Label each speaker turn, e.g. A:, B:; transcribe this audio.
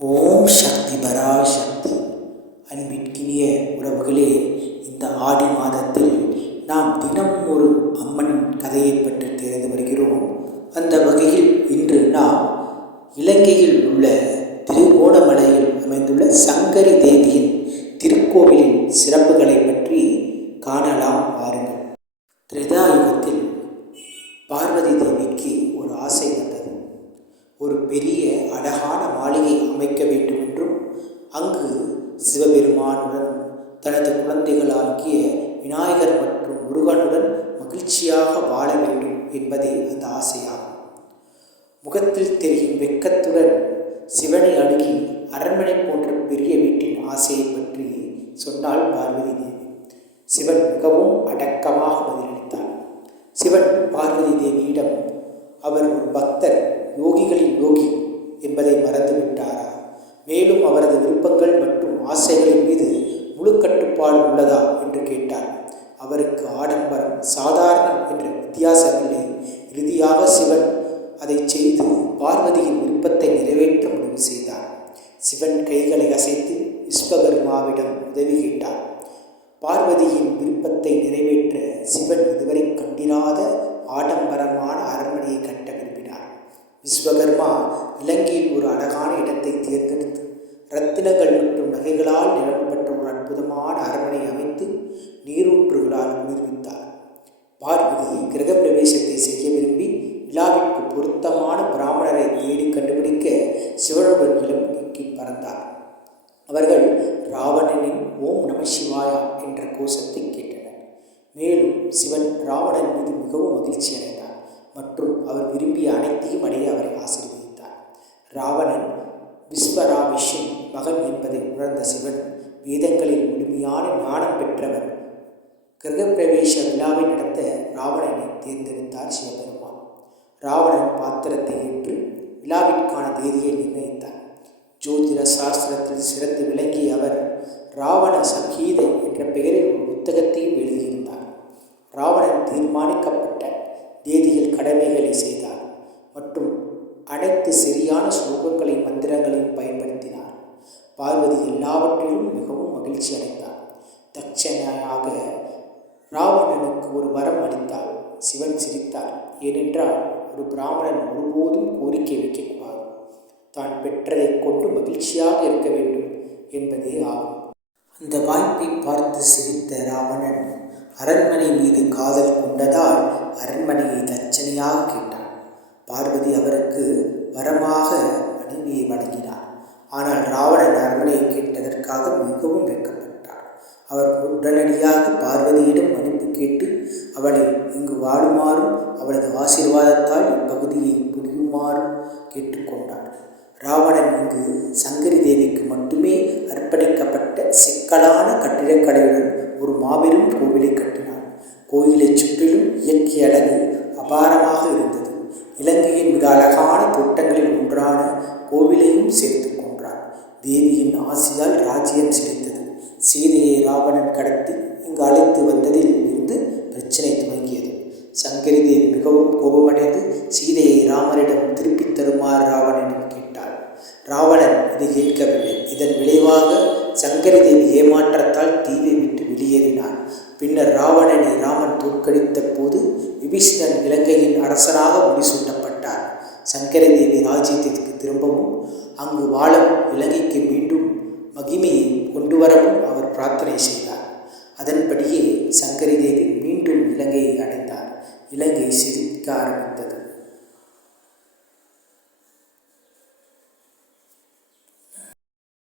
A: ஓம் சக்தி பராய் சக்தி அன்பிற்கினிய உறவுகளே இந்த ஆடி மாதத்தில் நாம் தினம் ஒரு அம்மனின் கதையை பற்றி தெரிந்து வருகிறோம். அந்த வகையில் இன்று நாம் இலங்கையில் உள்ள திருவோணமலையில் அமைந்துள்ள சங்கரி தேவி திருக்கோவிலின் சிறப்புகளை பற்றி காணலாம் வாருங்கள் திரேதாயுகத்தில் பார்வதி தேவிக்கு ஒரு ஆசை வந்தது ஒரு பெரிய அழகான மாளிகை அமைக்க வேண்டும் என்றும் அங்கு சிவபெருமானுடன் தனது குழந்தைகளாகிய விநாயகர் மற்றும் முருகனுடன் மகிழ்ச்சியாக வாழ வேண்டும் என்பதே அந்த ஆசையாகும். முகத்தில் தெரியும் வெக்கத்துடன் சிவனை அணுகி அரண்மனை போன்ற பெரிய வீட்டின் ஆசையை பற்றி சொன்னால் பார்வதி தேவி. சிவன் மிகவும் அடக்கமாக பதிலளித்தார் சிவன் பார்வதி தேவியிடம் அவர் ஒரு பக்தர் யோகிகளின் யோகி என்பதை மறந்துவிட்டாரா மேலும் அவரது விருப்பங்கள் மற்றும் ஆசைகளின் மீது வேறுபாடு உள்ளதா என்று கேட்டார். அவருக்கு ஆடம்பரம் சாதாரணம் என்ற வித்தியாசமில்லை இறுதியாக சிவன் அதை செய்து பார்வதியின் விருப்பத்தை நிறைவேற்ற முடிவு செய்தார். சிவன் கைகளை அசைத்து விஸ்வகர்மாவிடம் உதவி கேட்டார். பார்வதியின் விருப்பத்தை நிறைவேற்ற சிவன் இதுவரை கண்டிராத ஆடம்பரமான அரண்மனையை கட்ட விரும்பினார். விஸ்வகர்மா இலங்கையில் ஒரு அழகான இடத்தை தேர்ந்தெடுத்து ரத்தினங்கள் மற்றும் நகைகளால் நிரப்பப்பட்ட ஒரு அற்புதமான அரண்மனை அமைத்து நீரூற்றுகளால் குளிர்வித்தார். பார்வதி கிரக பிரவேசத்தை செய்ய விரும்பி விழாவிற்கு பொருத்தமான பிராமணரை தேடி கண்டுபிடிக்க சிவனுடன் இலங்கைக்கு பறந்தார். அவர்கள் ராவணனின் ஓம் நம சிவாயா என்ற கோஷத்தை கேட்டனர். மேலும் சிவன் ராவணன் மீது மிகவும் மகிழ்ச்சி அடைந்தார் மற்றும் அவர் விரும்பிய அனைத்தையும் அடைய அவரை ஆசீர்வதித்தார். ராவணன் விஸ்வராமிஷன் மகன் என்பதை உணர்ந்த சிவன் வேதங்களில் முழுமையான ஞானம் பெற்றவர். கிரகப்பிரவேச விழாவை நடத்த ராவணனை தேர்ந்தெடுத்தார் சிவபெருமான். ராவணன் பாத்திரத்தை ஏற்று விழாவிற்கான தேதியை நிர்ணயித்தார். ஜோதிட சாஸ்திரத்தில் சிறந்து விளங்கிய அவர் ராவண சங்கீதை என்ற பெயரில் ஒரு புத்தகத்தையும் எழுதியிருந்தார். ராவணன் தீர்மானிக்கப்பட்ட தேதியில் கடமைகளை செய்தார் மற்றும் அனைத்து சரியான சுரூபங்களையும் மந்திரங்களையும் பயன்படுத்தினார் பார்வதி எல்லாவற்றிலும் மிகவும் மகிழ்ச்சி அடைந்தார் தட்சணையாக ராவணனுக்கு ஒரு வரம் அளித்தார் சிவன் சிரித்தார். ஏனென்றால் ஒரு பிராமணன் ஒருபோதும் கோரிக்கை வைக்கக்கூடாது. தான் பெற்றதை கொண்டு மகிழ்ச்சியாக இருக்க வேண்டும் என்பதே ஆகும். அந்த வாய்ப்பை பார்த்து சிரித்த ராவணன் அரண்மனை மீது காதல் கொண்டதால் அரண்மனையை தச்சனையாக கேட்டான். பார்வதி அவருக்கு வரமாக மனைவியை வழங்கினார் ஆனால் ராவணன் அரண்மனையை கேட்டதற்காக மிகவும் வெட்கப்பட்டார் அவர் உடனடியாக பார்வதியிடம் மன்னிப்பு கேட்டு அவளை இங்கு வாழுமாறும் அவளது ஆசீர்வாதத்தால் இப்பகுதியை புரியுமாறும் கேட்டுக்கொண்டார் ராவணன் இங்கு சங்கரி தேவிக்கு மட்டுமே அர்ப்பணிக்கப்பட்ட சிக்கலான கட்டிடக்கலையுடன் ஒரு மாபெரும் கோவிலை கட்டினார் கோயிலை சுற்றிலும் இயற்கை அழகு அபாரமாக இருந்தது. இலங்கையின் மிக அழகான தோட்டங்களில் ஒன்றான கோவிலையும் சேர்த்து தேவியின் ஆசியால் ராஜ்யம் சிரித்தது சீதையை ராவணன் கடத்தி இங்கு அழைத்து வந்ததில் இருந்து பிரச்சனை துவங்கியது. சங்கரி தேவி மிகவும் கோபமடைந்து சீதையை ராமரிடம் திருப்பித் தருமாறு ராவணனிடம் கேட்டாள். ராவணன் இதை கேட்கவில்லை. இதன் விளைவாக சங்கரி தேவி ஏமாற்றத்தால் தீவை விட்டு வெளியேறினார் பின்னர் ராவணனை ராமன் தோற்கடித்த போது விபீஷ்ணன் இலங்கையின் அரசனாக முடிசூட்டப்பட்டார். சங்கரி தேவி ராஜ்யத்திற்கு திரும்பவும் அங்கு வாழவும் இலங்கைக்கு மீண்டும் மகிமையை கொண்டு வரவும் அவர் பிரார்த்தனை செய்தார். அதன்படியே சங்கரி தேவி மீண்டும் இலங்கையை அடைந்தார். இலங்கை சிரிக்க ஆரம்பித்தது.